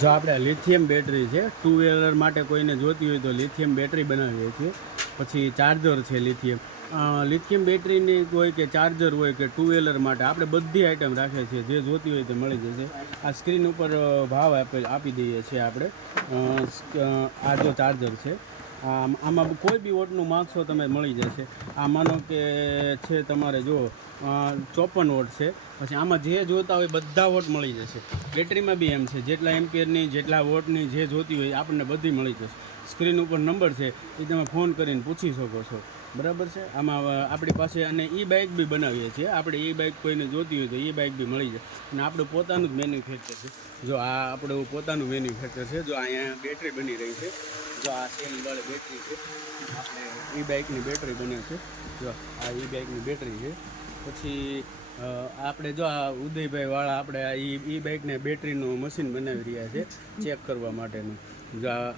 જો આપણે lithium battery છે, ટુ વ્હીલર માટે કોઈને જોતી હોય તો લિથિયમ બેટરી બનાવીએ છીએ. પછી ચાર્જર છે લિથિયમ બેટરીની હોય કે ચાર્જર હોય કે ટુ વ્હીલર માટે આપણે બધી આઈટમ રાખીએ છીએ. જે જોતી હોય તે મળી જશે. આ સ્ક્રીન ઉપર ભાવ આપી દઈએ છીએ આપણે. આ જો ચાર્જર છે, આમાં કોઈ બી વોટનું માગશો તમે મળી જશે. આ માનો કે છે તમારે જો 54 વોટ છે. પછી આમાં જે જોતા હોય બધા વોટ મળી જશે. બેટરીમાં બી એમ છે, જેટલા એમ્પિયરની જેટલા વોટની જે જોતી હોય આપણને બધી મળી જશે. સ્ક્રીન ઉપર નંબર છે, એ તમે ફોન કરીને પૂછી શકો છો. બરાબર છે. આમાં આપણી પાસે અને ઈ બાઇક બી બનાવીએ છીએ. આપણે ઈ બાઇક કોઈને જોતી હોય તો ઈ બાઇક બી મળી જાય. અને આપણું પોતાનું જ મેન્યુફેક્ચર છે. જો આ આપણું પોતાનું મેન્યુફેક્ચર છે. જો અહીંયા બેટરી બની રહી છે. જો આ સેલ વાળી બેટરી છે, આપણે ઈ બાઇકની બેટરી બને છે. જો આ ઈ બાઇકની બેટરી છે. પછી આપણે જો આ ઉદયભાઈ વાળા આપણે આ ઈ બાઇકને બેટરીનું મશીન બનાવી રહ્યા છે ચેક કરવા માટેનું. જો આ